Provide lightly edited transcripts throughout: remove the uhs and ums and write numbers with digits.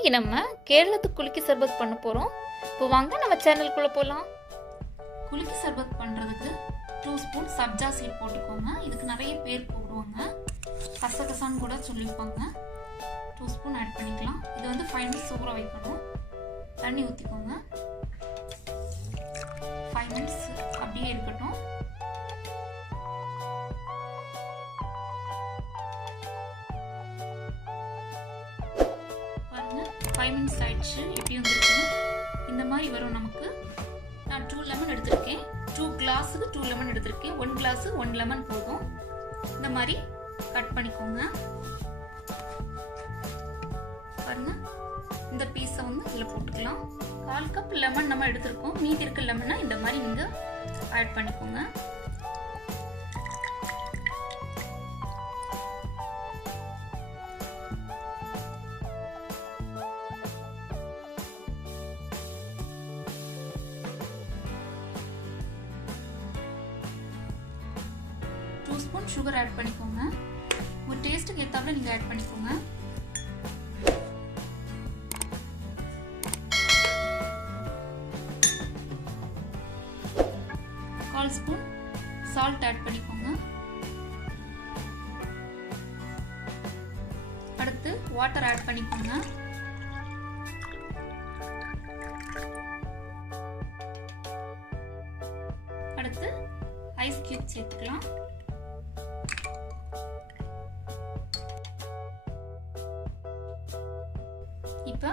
இன்னைக்கு நம்ம கேரளத்து குலுக்கி சர்பத் பண்ண போகிறோம். இப்போ வாங்க நம்ம சேனலுக்குள்ளே போகலாம். குலுக்கி சர்பத் பண்ணுறதுக்கு 2 ஸ்பூன் சப்ஜா சீட் போட்டுக்கோங்க. இதுக்கு நிறைய பேர் போடுவாங்க, கசகசான்னு கூட சொல்லியிருப்பாங்க. 2 ஸ்பூன் ஆட் பண்ணிக்கலாம். இது வந்து 5 மினிட்ஸ் ஊற வைக்கணும். தண்ணி ஊற்றிக்கோங்க. 5 மினிட்ஸ் அப்படியே இருக்கட்டும். பாருங்க, 5 மினிட்ஸ் ஆயிடுச்சு. எப்படி வந்துருக்குன்னு இந்த மாதிரி வரும் நமக்கு. நான் 2 லெமன் எடுத்திருக்கேன். 2 கிளாஸுக்கு 2 லெமன் எடுத்திருக்கேன். 1 கிளாஸு 1 லெமன் போதும். இந்த மாதிரி கட் பண்ணிக்கோங்க. பாருங்க, இந்த பீஸை வந்து இதில் போட்டுக்கலாம். 1/4 கப் லெமன் நம்ம எடுத்திருக்கோம். மீதி இருக்க லெமனை இந்த மாதிரி நீங்கள் ஆட் பண்ணிக்கோங்க. ஸ்பூன் சுகர் ஆட் பண்ணிக்கோங்க. உங்க டேஸ்ட்டுக்கு ஏத்தாப்புல நீங்க ஆட் பண்ணிக்கோங்க. கால் ஸ்பூன் சால்ட் ஆட் பண்ணிக்கோங்க. அடுத்து வாட்டர் ஆட் பண்ணிக்கோங்க. அடுத்து ஐஸ் கியூப் சேர்த்துக்கலாம். இப்போ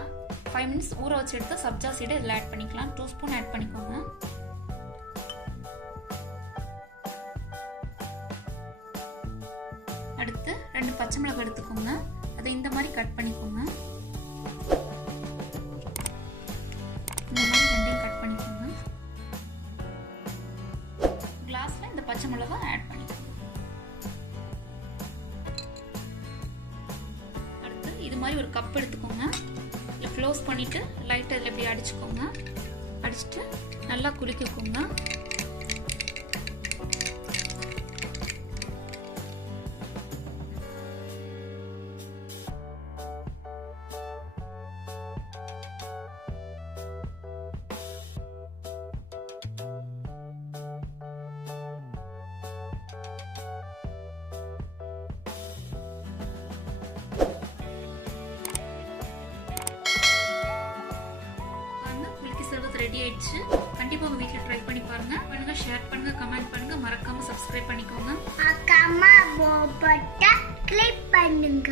5 மினிட்ஸ் ஊற வச்சு எடுத்து சப்ஜா சீடை இதில் ஆட் பண்ணிக்கலாம். 2 ஸ்பூன் ஆட் பண்ணிக்கோங்க. அடுத்து 2 பச்சை மிளகாய் எடுத்துக்கோங்க. அதை இந்த மாதிரி கட் பண்ணிக்கோங்க. இந்த மாதிரி 2 கட் பண்ணிக்கோங்க. கிளாஸ்ல இந்த பச்சை மிளகாய் ஆட் பண்ணிக்கோங்க. அடுத்து இது மாதிரி ஒரு கப் எடுத்துக்கோங்க. க்ளோஸ் பண்ணிட்டு லைட்டாக இதில் இப்படி அடிச்சுக்கோங்க. அடிச்சுட்டு நல்லா குலுக்கிக்கோங்க. ரெடி ஆயிடுச்சு. கண்டிப்பா உங்க வீட்ல ட்ரை பண்ணி பாருங்க. ஷேர் பண்ணுங்க, கமெண்ட் பண்ணுங்க, மறக்காம சப்ஸ்கிரைப் பண்ணிக்கோங்க. அக்கம்மா போட்டா கிளிக் பண்ணுங்க.